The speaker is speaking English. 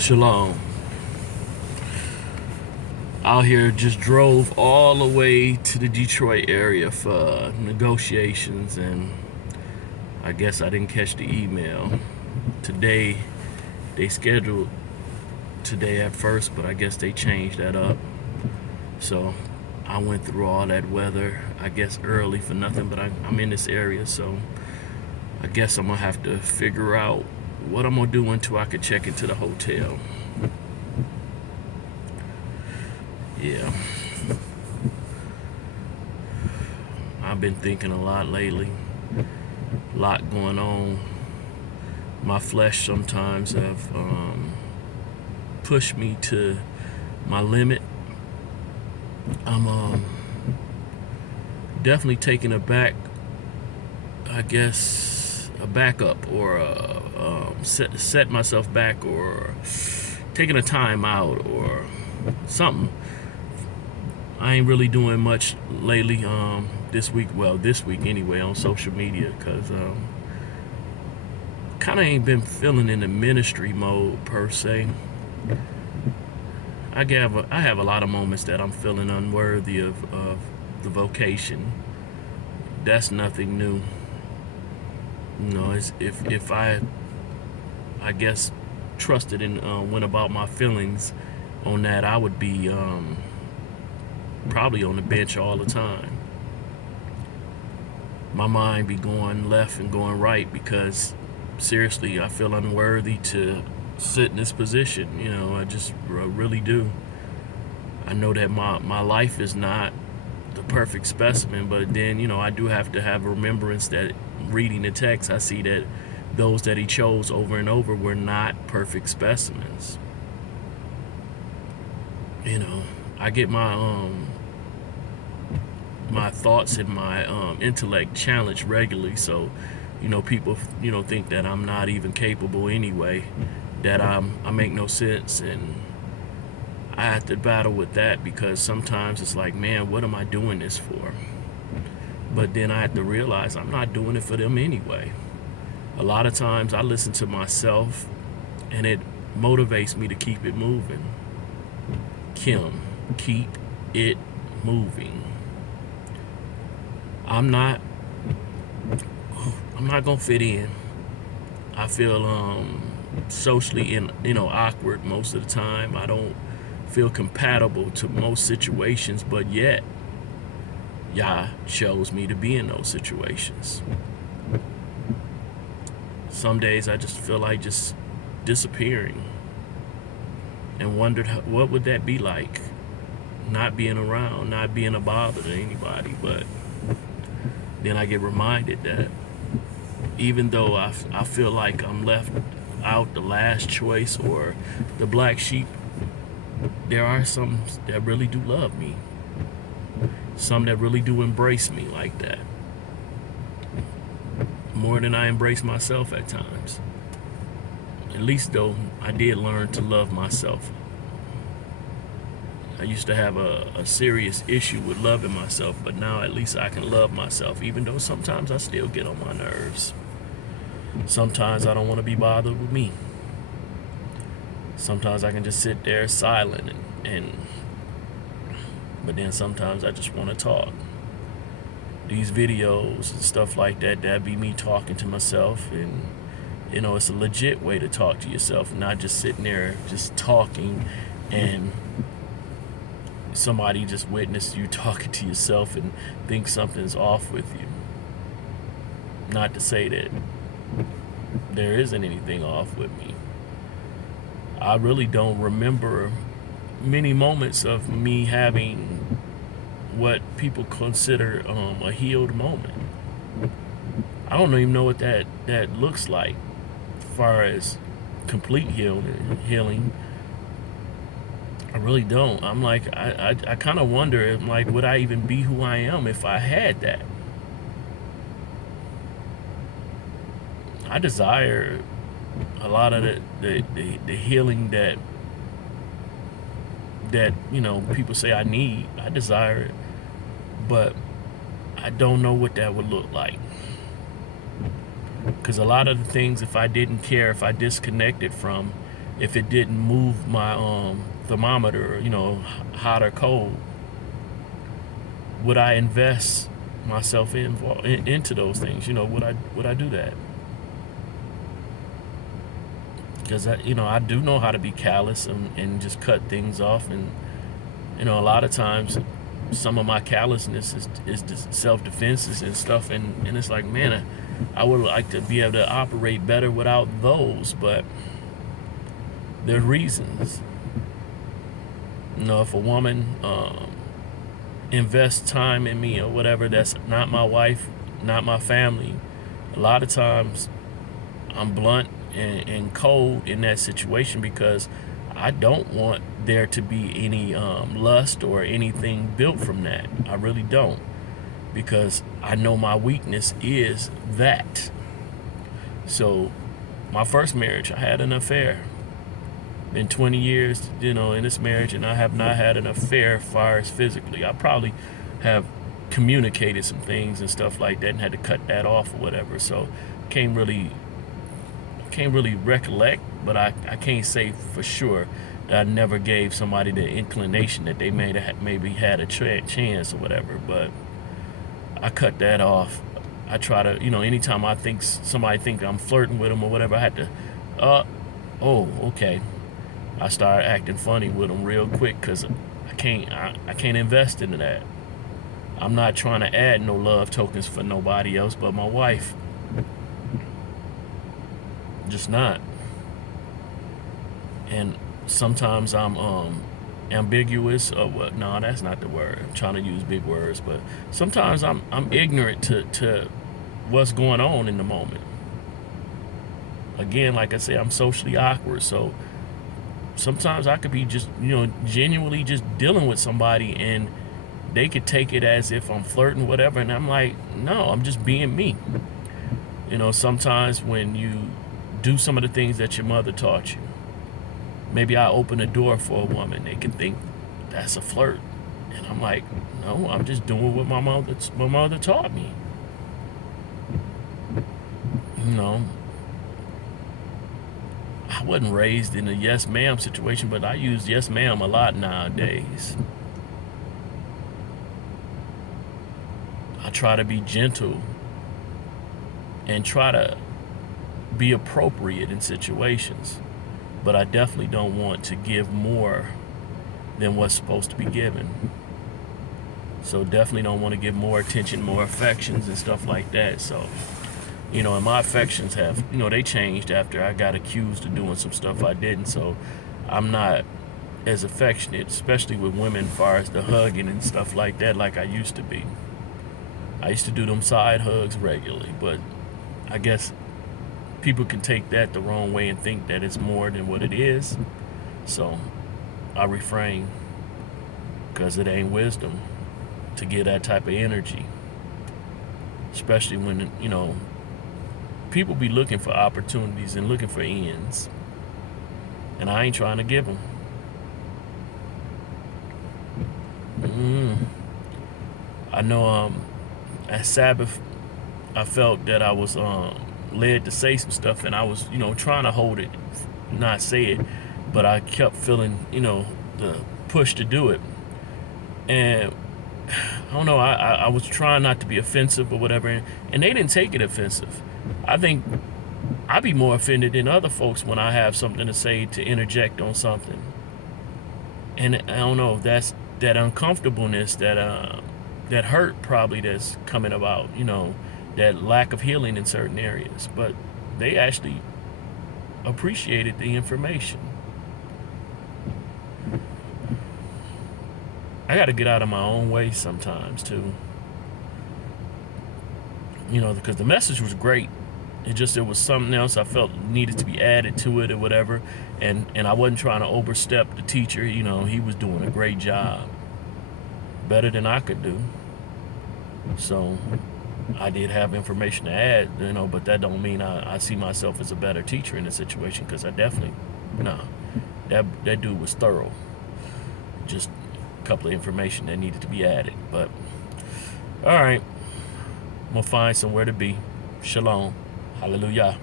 Shalom. Out here, just drove all the way to the Detroit area for negotiations, and I guess I didn't catch the email. Today, they scheduled today at first, but I guess they changed that up. So I went through all that weather, I guess early for nothing, but I'm in this area, so I guess I'm gonna have to figure out what I'm gonna do until I can check into the hotel. Yeah. I've been thinking a lot lately. A lot going on. My flesh sometimes have pushed me to my limit. I'm definitely taking a backup, or set myself back, or taking a time out, or something. I ain't really doing much lately this week anyway, on social media, because kind of ain't been feeling in the ministry mode per se. I have a lot of moments that I'm feeling unworthy of the vocation. That's nothing new. You know, if I guess trusted and went about my feelings on that, I would be probably on the bench all the time. My mind be going left and going right because seriously, I feel unworthy to sit in this position. You know, I just really do. I know that my life is not the perfect specimen, but then, you know, I do have to have remembrance that reading the text, I see that those that he chose over and over were not perfect specimens. You know, I get my thoughts and my intellect challenged regularly, so you know, people think that I'm not even capable anyway, that I make no sense, and I have to battle with that because sometimes it's like, man, what am I doing this for? But then I have to realize I'm not doing it for them anyway. A lot of times I listen to myself and it motivates me to keep it moving. Kim, keep it moving. I'm not gonna fit in. I feel socially awkward most of the time. I don't feel compatible to most situations, but yet Yah chose me to be in those situations. Some days I just feel like just disappearing, and wondered what would that be like, not being around, not being a bother to anybody. But then I get reminded that even though I feel like I'm left out, the last choice or the black sheep, there are some that really do love me, some that really do embrace me like that, more than I embrace myself at times. At least though, I did learn to love myself. I used to have a serious issue with loving myself, but now at least I can love myself, even though sometimes I still get on my nerves. Sometimes I don't want to be bothered with me. Sometimes I can just sit there silent, but then sometimes I just want to talk. These videos and stuff like that be me talking to myself, and you know, it's a legit way to talk to yourself, not just sitting there just talking and somebody just witnessed you talking to yourself and think something's off with you. Not to say that there isn't anything off with me. I really don't remember many moments of me having what people consider a healed moment. I don't even know what that looks like as far as complete healing. I really don't. I'm like, I kind of wonder, like, would I even be who I am if I had that? I desire a lot of the healing that you know, people say I need. I desire it, but I don't know what that would look like. Because a lot of the things, if I didn't care, if I disconnected from, if it didn't move my thermometer, hot or cold? Would I invest myself into those things? Would I do that? Because I do know how to be callous and just cut things off, and a lot of times some of my callousness is self-defenses and stuff, and it's like, man, I would like to be able to operate better without those, but there's reasons. If a woman invest time in me or whatever, that's not my wife, not my family, a lot of times I'm blunt and cold in that situation, because I don't want there to be any lust or anything built from that. I really don't, because I know my weakness is that. So my first marriage, I had an affair. Been 20 years, in this marriage, and I have not had an affair as far as physically. I probably have communicated some things and stuff like that and had to cut that off or whatever. So can't really recollect, but I can't say for sure that I never gave somebody the inclination that they maybe had a chance or whatever. But I cut that off. I try to, anytime I think somebody think I'm flirting with them or whatever, I had to, oh, okay. I started acting funny with them real quick, because I can't invest into that. I'm not trying to add no love tokens for nobody else but my wife. Just not. And sometimes I'm ambiguous, or what? No, that's not the word. I'm trying to use big words, but sometimes I'm ignorant to what's going on in the moment. Again, like I said, I'm socially awkward, so sometimes I could be just, genuinely just dealing with somebody, and they could take it as if I'm flirting, whatever, and I'm like, no, I'm just being me. Sometimes when you do some of the things that your mother taught you, maybe I open a door for a woman, they can think that's a flirt, and I'm like, no, I'm just doing what my mother taught me. I wasn't raised in a yes ma'am situation, but I use yes ma'am a lot nowadays. I try to be gentle and try to be appropriate in situations, but I definitely don't want to give more than what's supposed to be given. So definitely don't want to give more attention, more affections and stuff like that. So and my affections have, they changed after I got accused of doing some stuff I didn't. So I'm not as affectionate, especially with women, as far as the hugging and stuff like that, like I used to be. I used to do them side hugs regularly, but I guess people can take that the wrong way and think that it's more than what it is. So I refrain, because it ain't wisdom to give that type of energy, especially when, people be looking for opportunities and looking for ends, and I ain't trying to give them. I know at Sabbath I felt that I was led to say some stuff, and I was trying to hold it, not say it, but I kept feeling the push to do it. And I don't know, I was trying not to be offensive or whatever, and they didn't take it offensive. I think I'd be more offended than other folks when I have something to say, to interject on something. And I don't know, that's that uncomfortableness, that hurt probably that's coming about, that lack of healing in certain areas. But they actually appreciated the information. I got to get out of my own way sometimes too. Because the message was great. It was something else I felt needed to be added to it or whatever. And I wasn't trying to overstep the teacher. He was doing a great job. Better than I could do. So I did have information to add, but that don't mean I see myself as a better teacher in the situation, because I definitely, that dude was thorough. Just a couple of information that needed to be added. But, all right. I'm going to find somewhere to be. Shalom. Hallelujah.